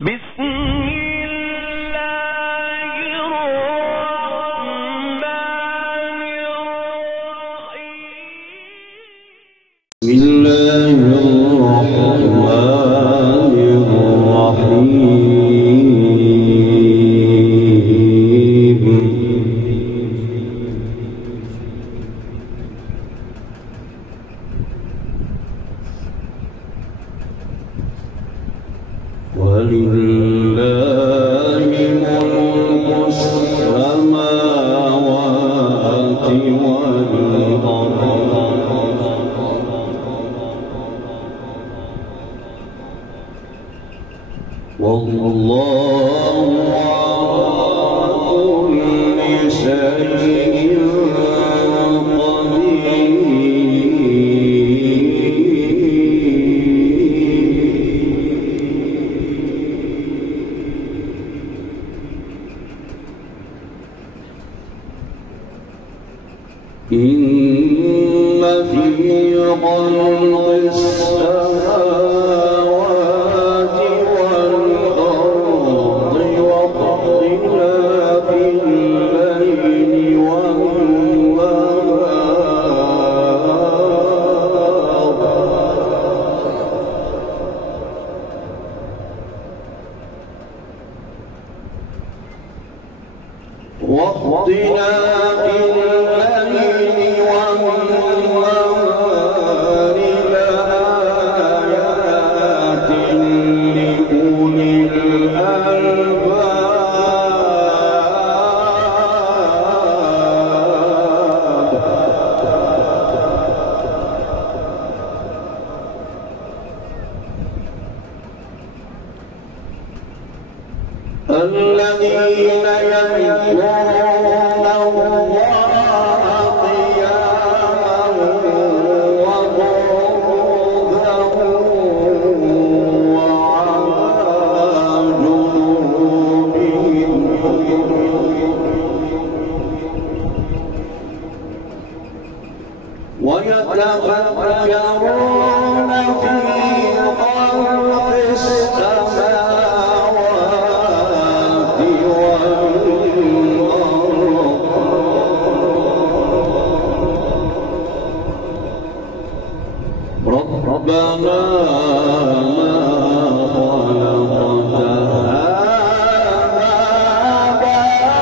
بسم الله الرحمن الرحيم بسم الله الرحمن الرحيم ولله ملك السماوات والأرض والله على كل شيء إن في خلق السماوات والأرض واختلاف الليل والنهار واختلاف الذين يذكرون الله قياما وقعودا وعلى جنوبهم ويتفكرون في خلق السماوات ربنا ما خلقت هذا باطلا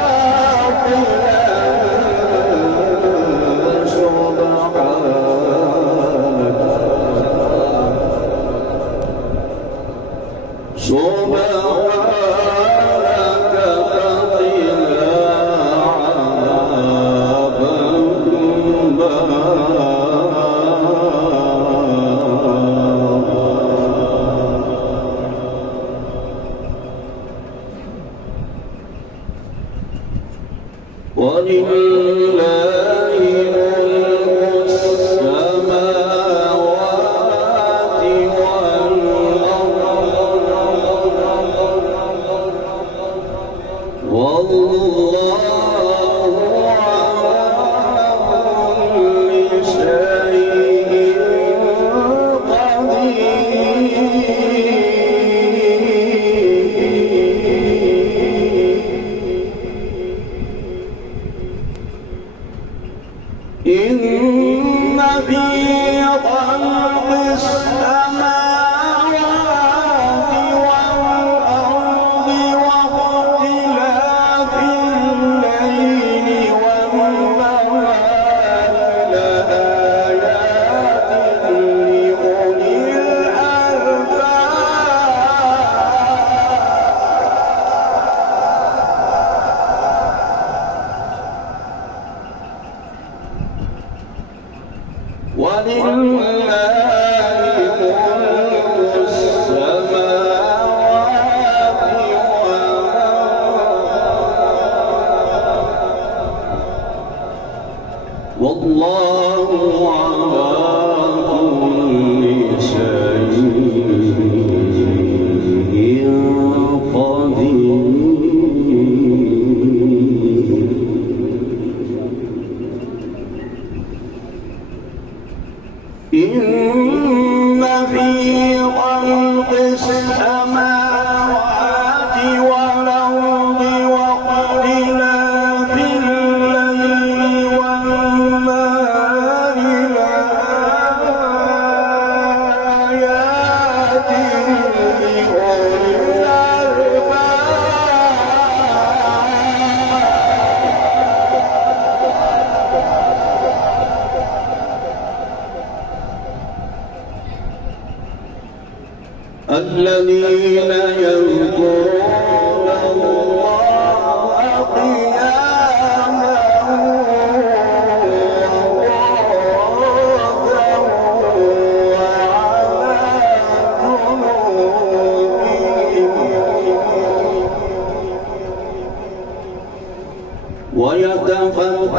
سبحانك فقنا عذاب ولله ملك السماوات والأرض والله على كل شيء قدير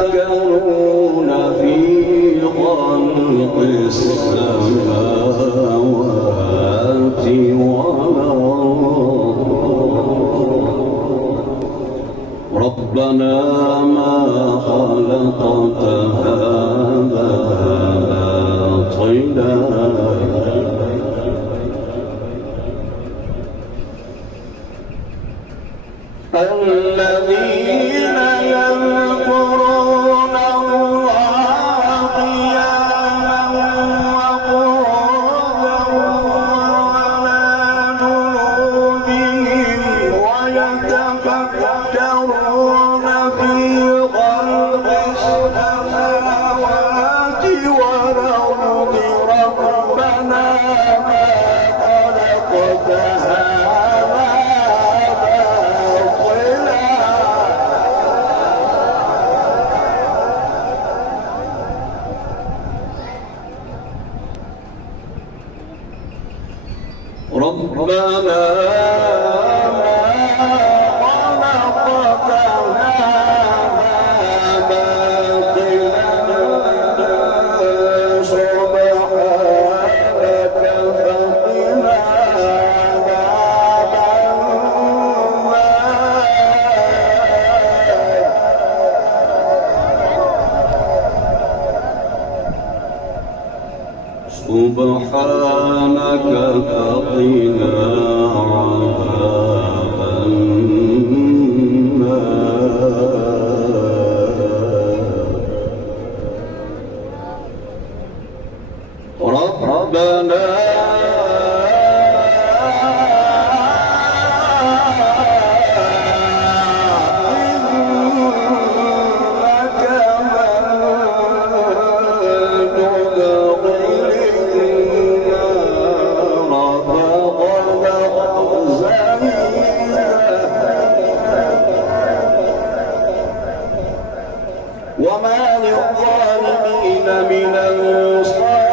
ويتفكرون في خلق السماوات والأرض ربنا ما خلقت هذا باطلا الذين يذكرون الله قياما وقعودا وعلى جنوبهم ويتفكرون في خلق السماوات والأرض ربنا ما خلقت ربنا ما خلقت هذا باطلا سبحانك فقنا عذاب سبحانك فقنا عذاب النار ربنا وما للظالمين من أنصار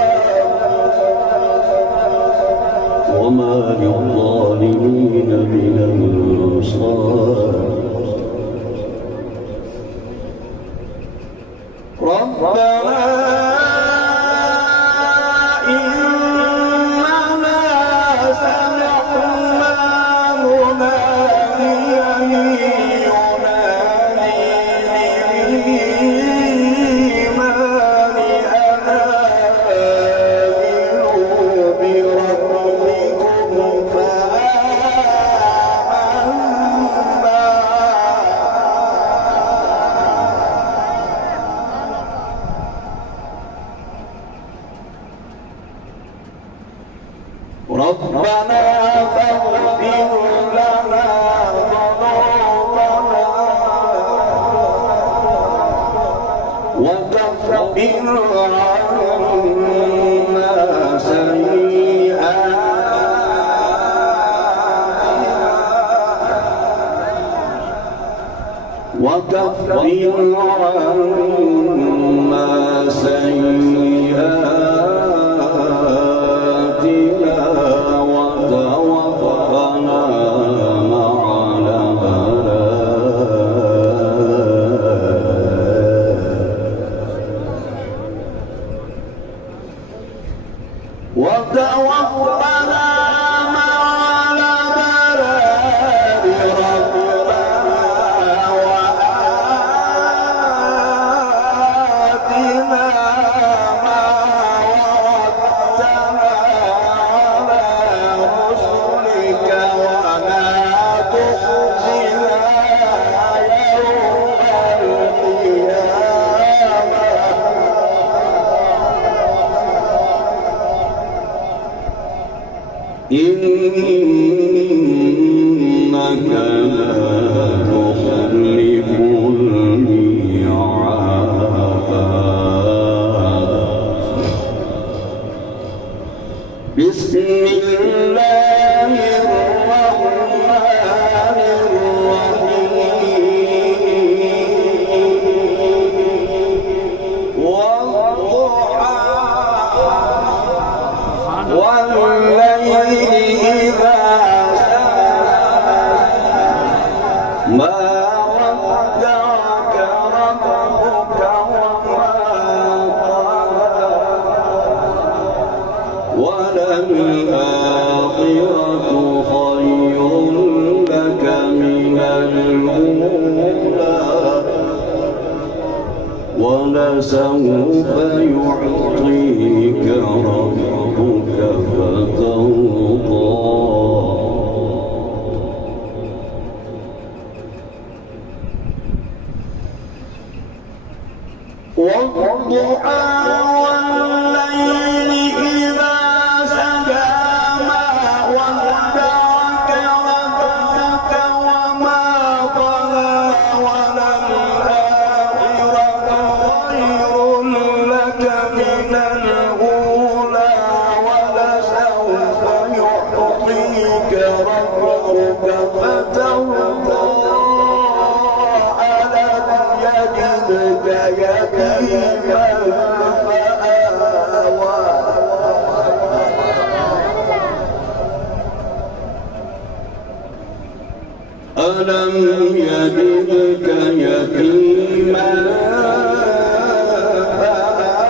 وما للظالمين من أنصار ربنا إننا سمعنا مناديا ربنا فاغفر لنا ذنوبنا وكفر عنا سيئاتنا وكفر عنا سيئاتنا وتوفنا مع الأبرار ما ودعك ربك وما قلى وللآخرة خير لك من الأولى ولسوف يعطيك ربك فترضى والضحى والليل إذا سجى ما ودعك ربك وما قلى وللآخرة خير لك من الأولى ولسوف يعطيك ربك فترضى يتيما فآوى ألم يجدك يتيما فآوى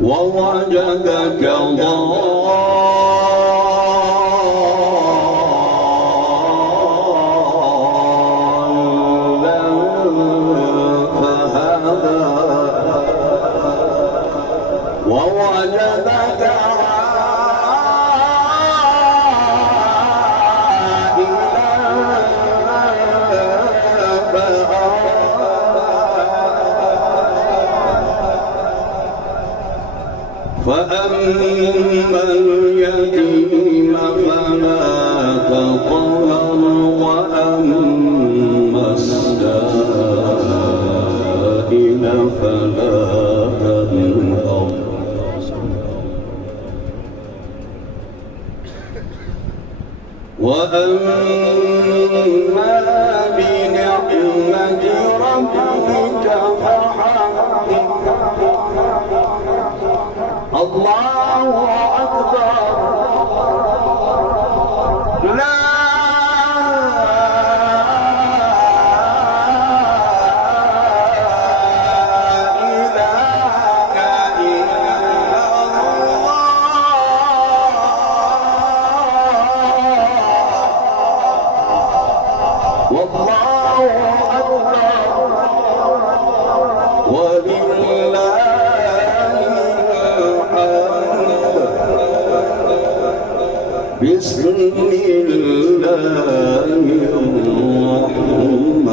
ووجدك ووجدك فأما اليتيم فلا تقهر وأما السائل فلا تنهر وأما بنعمة ربك فحدث الله أكبر لا بسم الله الرحمن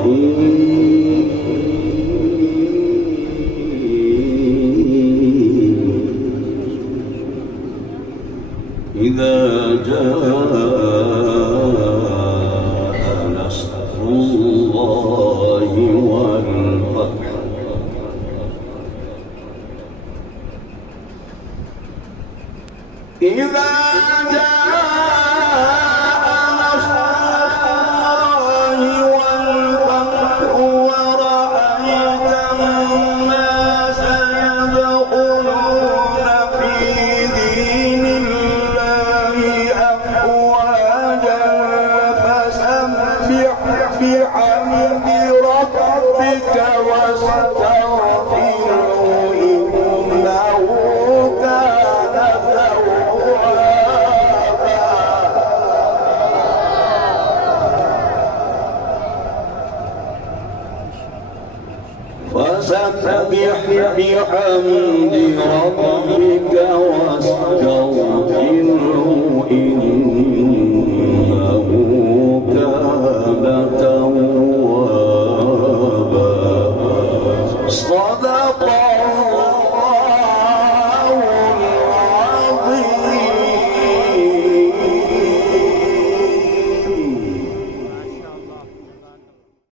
الرحيم إذا جاء نصر الله والفتح إذا جاء نصر الله والفتح ورأيت الناس يدخلون في دين الله أفواجا فسبح بحمد ربك واستغفره إنه كان فسبح بحمد ربك واستغفره إنه كان توابا.